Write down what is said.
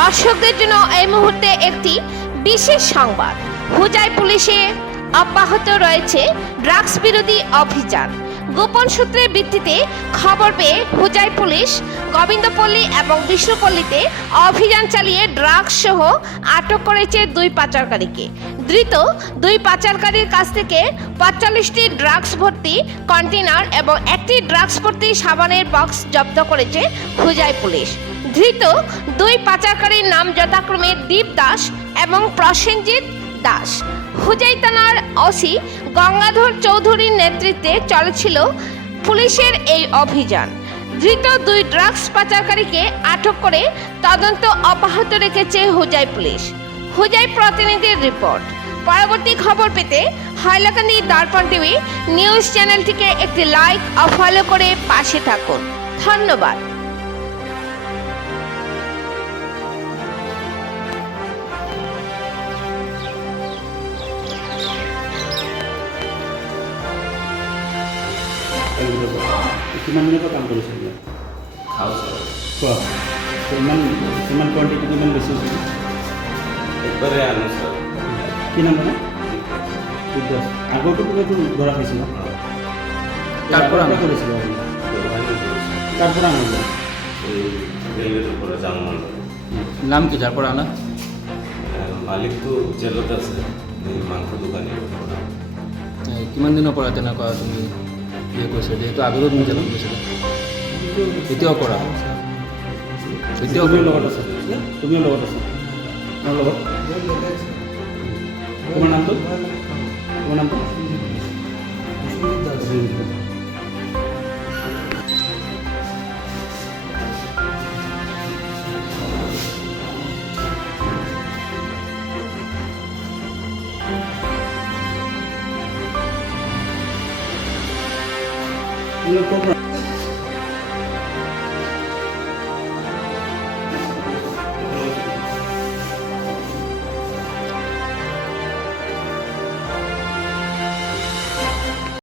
দর্শকদের জন্য এই মুহূর্তে একটি বিশেষ সংবাদ। হুজাই পুলিশে অব্যাহত রয়েছে ড্রাগস বিরোধী অভিযান। গোপন সূত্রের ভিত্তিতে খবর পেয়ে হুজাই পুলিশ গোবিন্দপল্লী এবং বিষ্ণুপল্লীতে অভিযান চালিয়ে ড্রাগস সহ আটক করেছে দুই পাচারকারীকে। ধৃত দুই পাচারকারীর কাছ থেকে পঁয়তাল্লিশটি ড্রাগস ভর্তি কন্টেনার এবং একটি ড্রাগস ভর্তি সাবানের বক্স জব্দ করেছে হুজাই পুলিশ। ধৃত দুই পাচারকারীর নাম যথাক্রমে দীপ দাস এবং প্রসেনজিৎ দাস। হুজাই ওসি গঙ্গাধর চৌধুরীর নেতৃত্বে চলেছিল পুলিশের এই অভিযান। ধৃত দুই ড্রাগস পাচারকারীকে আটক করে তদন্ত অব্যাহত রেখেছে হুজাই পুলিশ। হুজাই প্রতিনিধির রিপোর্ট। পরবর্তী খবর পেতে হাইলাকান্দি দর্পণ টিভি নিউজ চ্যানেলটিকে একটি লাইক ও ফলো করে পাশে থাকুন। ধন্যবাদ। কিমান দিনৰ পৰা কাম কৰিছে এতিয়া খাওঁ ছাৰ কোৱা? ইমান ইমান কোৱাণ্টিটি কিমান বেছি হৈছিল একবাৰে আনো ছাৰ। কি নাম মানে আগতো কোনোটো ধৰা খাইছিল? তাৰ পৰা আনা? কৰিছিল ব্যৱসায়ী কৰিছোঁ তাৰ পৰা আনিব এই পৰা যাওঁ নাম কি যাৰ পৰা আনা? মালিকটো জেলত আছে। মাংস দোকানী কিমান দিনৰ পৰা তেনেকুৱা তুমি ইয়ে কৈছে যিহেতু আগতেও তুমি জানো কৈছিলা এতিয়াও কৰা? এতিয়াও তুমি লগত আছা? তুমিও লগত আছা? মোৰ লগত? তোমাৰ নামটো? তোমাৰ নামটো? 你的火锅